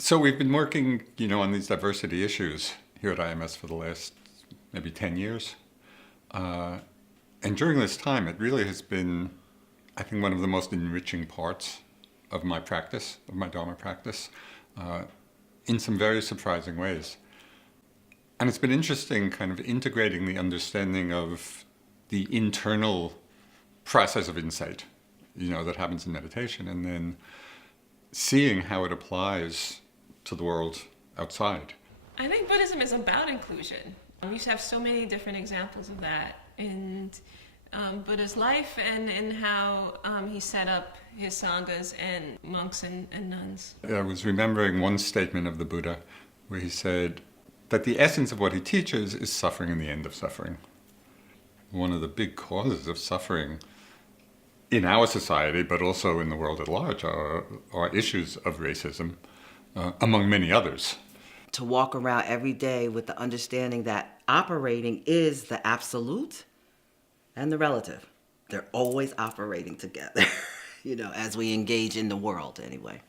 So we've been working, on these diversity issues here at IMS for the last maybe 10 years. And during this time, it really has been, I think, one of the most enriching parts of my practice, of my Dharma practice, in some very surprising ways. And it's been interesting kind of integrating the understanding of the internal process of insight, that happens in meditation, and then seeing how it applies to the world outside. I think Buddhism is about inclusion. You have so many different examples of that in Buddha's life and in how he set up his sanghas and monks and nuns. I was remembering one statement of the Buddha where he said that the essence of what he teaches is suffering and the end of suffering. One of the big causes of suffering in our society, but also in the world at large, are issues of racism, among many others. To walk around every day with the understanding that operating is the absolute and the relative. They're always operating together, as we engage in the world anyway.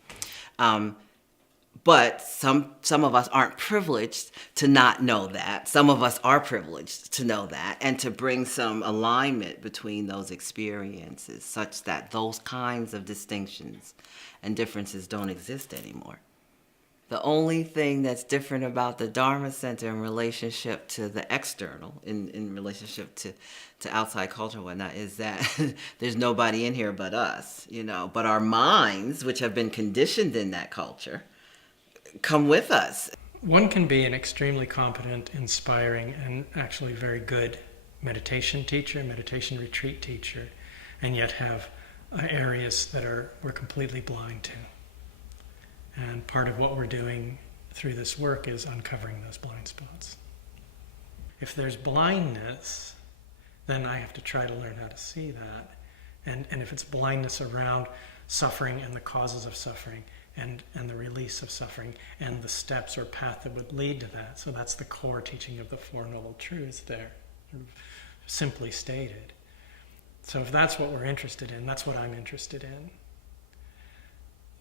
But some of us aren't privileged to not know that. Some of us are privileged to know that and to bring some alignment between those experiences such that those kinds of distinctions and differences don't exist anymore. The only thing that's different about the Dharma Center in relationship to the external, in relationship to outside culture and whatnot, is that there's nobody in here but us, But our minds, which have been conditioned in that culture, come with us. One can be an extremely competent, inspiring, and actually very good meditation teacher, meditation retreat teacher, and yet have areas that we're completely blind to. And part of what we're doing through this work is uncovering those blind spots. If there's blindness, then I have to try to learn how to see that. And if it's blindness around suffering and the causes of suffering and the release of suffering and the steps or path that would lead to that. So that's the core teaching of the Four Noble Truths there, simply stated. So if that's what we're interested in, that's what I'm interested in,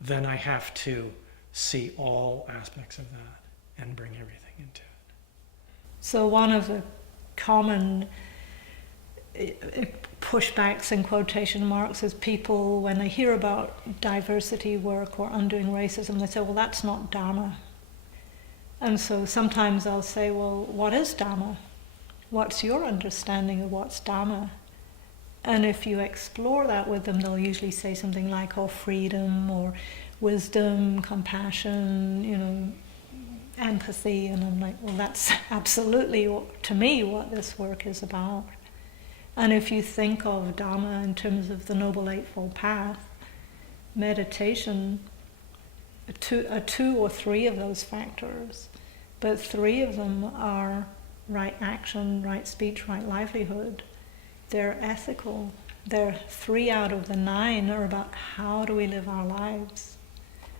then I have to see all aspects of that and bring everything into it. So one of the common pushbacks in quotation marks is people, when they hear about diversity work or undoing racism, they say, well, that's not Dharma. And so sometimes I'll say, well, what is Dharma? What's your understanding of what's Dharma? And if you explore that with them, they'll usually say something like, freedom or wisdom, compassion, empathy. And I'm like, well, that's absolutely, to me, what this work is about. And if you think of Dharma in terms of the Noble Eightfold Path, meditation, two or three of those factors, but three of them are right action, right speech, right livelihood. They're ethical. They're 3 out of the 9 are about how do we live our lives?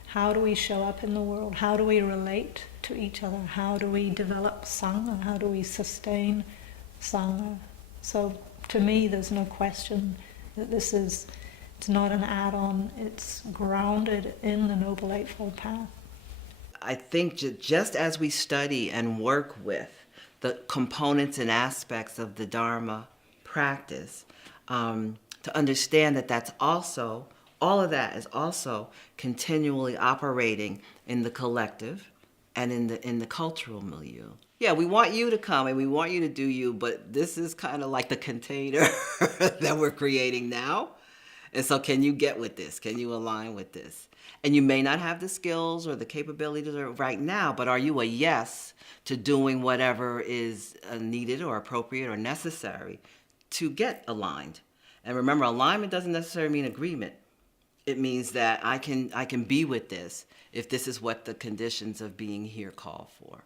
How do we show up in the world? How do we relate to each other? How do we develop Sangha? How do we sustain Sangha? So to me, there's no question that it's not an add-on. It's grounded in the Noble Eightfold Path. I think just as we study and work with the components and aspects of the Dharma practice, to understand that that's also, all of that is also continually operating in the collective and in the cultural milieu. Yeah, we want you to come and we want you to do you, but this is kind of like the container that we're creating now. And so can you get with this? Can you align with this? And you may not have the skills or the capabilities right now, but are you a yes to doing whatever is needed or appropriate or necessary to get aligned? And remember, alignment doesn't necessarily mean agreement. It means that I can be with this if this is what the conditions of being here call for.